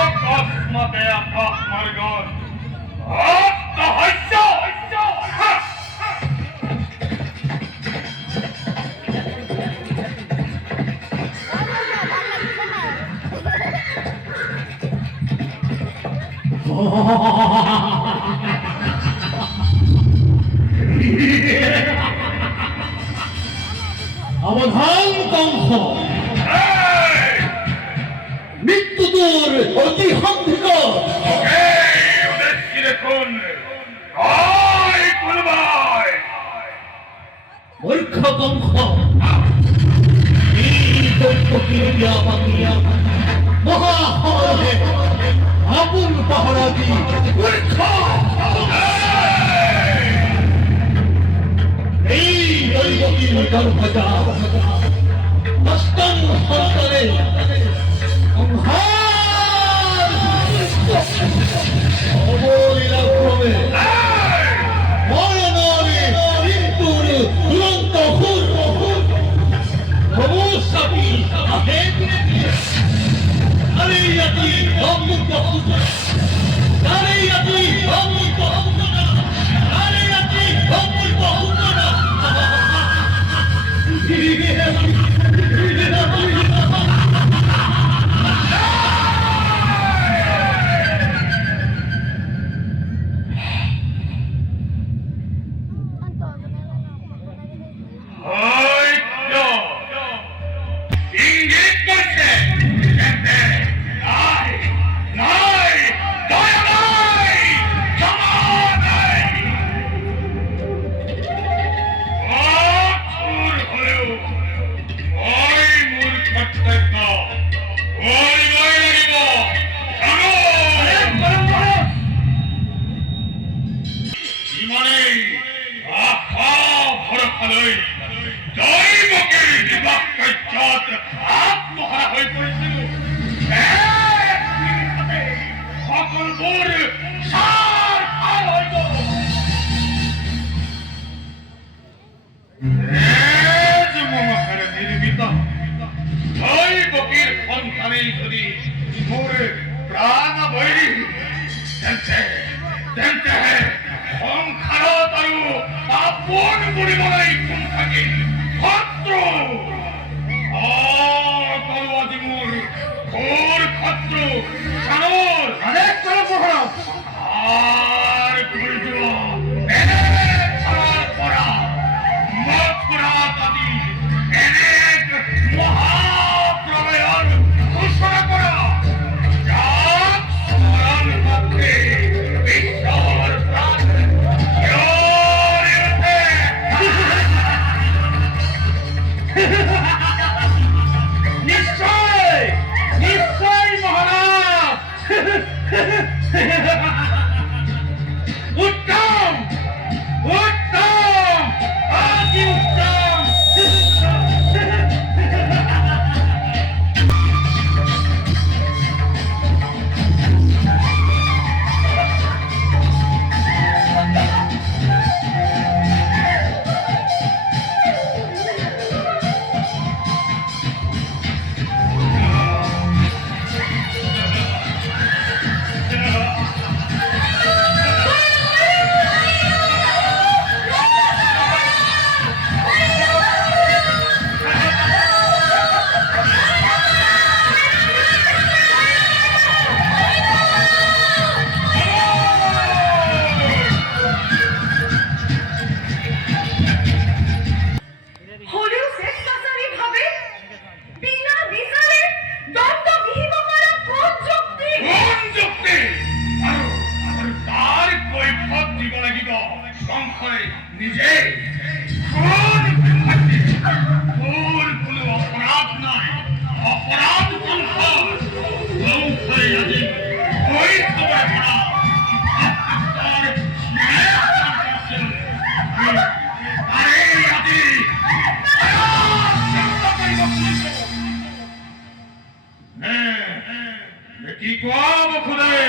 অকস্মাতে আকাশ মার্গত অবধান কংস, মৃত্যু তোর অতি হান্তিকর। মূর্খ কংস, মহাহরে আবুল পাহারাদি মূর্খ। এই দৈবকীর গর্ভজা অষ্টম সন্তানে অবলীলাক্রমে মরণরে মৃত্যুর দুরন্ত প্রভুসাপী নারীয়াতি অমৃত নারীয়াতি অমৃত নারীয়াতি অমৃত আত্মহারা হয়ে পড়েছিল। সকল দূর নির্মিত দৈবকীর সন্তানে যদি মোর প্রাণ বৈরী সংখ্যার তারু আপন পরিমাণাই কোন থাকে শত্রু তলবাজি মোর ঘোর শত্রু সানর অনেক আর করিব পরা মথুরা তাদি অনেক মহাপ্রলয়ের ঘোষণা করা উত্তম উত্তম অতি উত্তম। নিজে কোনো অপরাধ নয়, অপরাধ কি কব খুদাই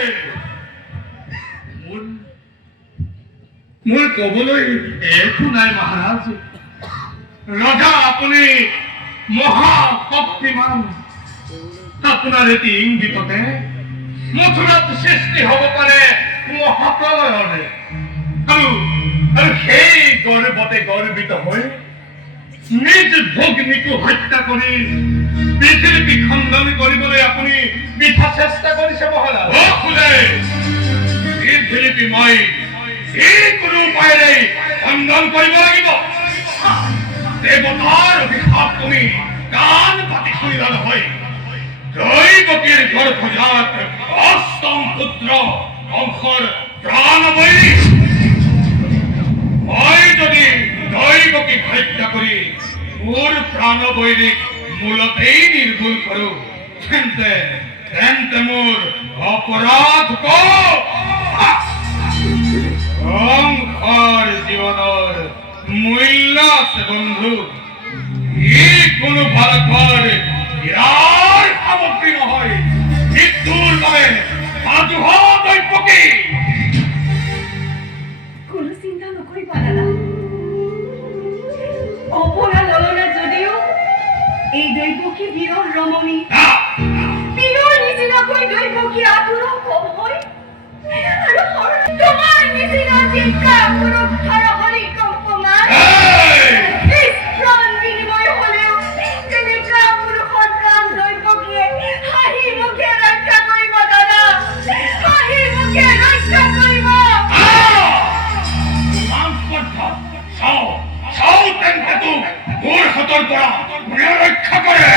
মোৰ কবলৈ একো নাই মহাৰাজ। ৰজা আপুনি মহাশক্তিমান আপোনাৰ এটি ইংগিততে মথুৰাত সৃষ্টি হ'ব পাৰে মহাপ্ৰলয়ৰে আৰু সেই গৰ্বতে গৰ্বিত হৈ নিজ ভগ্নীকো হত্যা কৰি পৃথিৱী খণ্ডন কৰিবলৈ আপুনি বৃথা চেষ্টা কৰিছে মহাৰাজ। পৃথিৱী মই যিকোনো উপায়েৰে খণ্ডন কৰিব লাগিব। দেৱতাৰ অভিশাপ তুমি কাণ পাতি শুনিলা নহয়। দৈৱকীৰ গৰ্ভজাত অষ্টম পুত্ৰ কংসৰ প্ৰাণবৈৰী মই যদি দৈৱকীক হত্যা কৰি মোৰ প্ৰাণবৈৰীক মূলতেই নিৰ্মূল কৰো তেন্তে মোৰ অপৰাধ কংসৰ জীৱনৰ মূল্য আছে বন্ধু। ই কোনো ভাৰতৰ ইয়াৰ সামগ্ৰী নহয়। মৃত্যুৰ বাবে সাজুহ দৈৱকী। কোনো চিন্তা নকৰিবা দাদা। অপৰা ললনা যদিও এই দৈৱকী বীৰৰ ৰমণী বীৰৰ নিচিনাকৈ দৈৱকী আতুৰ কম হয় আৰু তোমাৰ নিচিনা চিন্তা সুৰক্ষাৰ হৰি কম্পমান প্ৰাণ বিনিময় হলেও তেনেকা মোৰ সন্তান দৈৱকীয়ে হাঁহি মুখে ৰক্ষা কৰিব দাদা। হাঁহি মুখে ৰক্ষা কৰিব। মোৰ হাতৰ পৰা কোনে ৰক্ষা কৰে?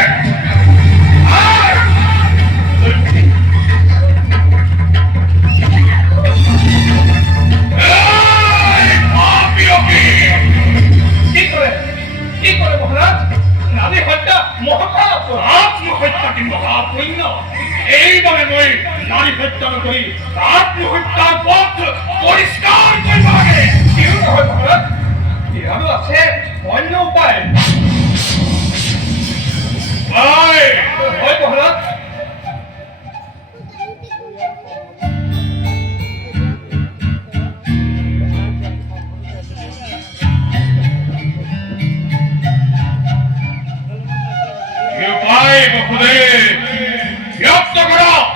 কি কৰে মহাৰাজ? নাৰী হত্যা মহাপাপ। আত্মহত্যা কি মহাপুণ্য? এইবাবে মই নাৰী হত্যা নকৰি আত্মহত্যাৰ পথ পৰিষ্কাৰ কৰিব লাগে। কিয় নহয় মহাৰাজ? ইয়াৰো আছে অন্য উপায়। হয় মহাৰাজ। উপায় বহুদেৱ ব্যক্ত কৰক।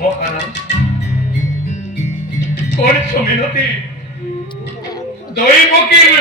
মহাৰাজ কৰিছো মিনতি। দৈৱকীৰ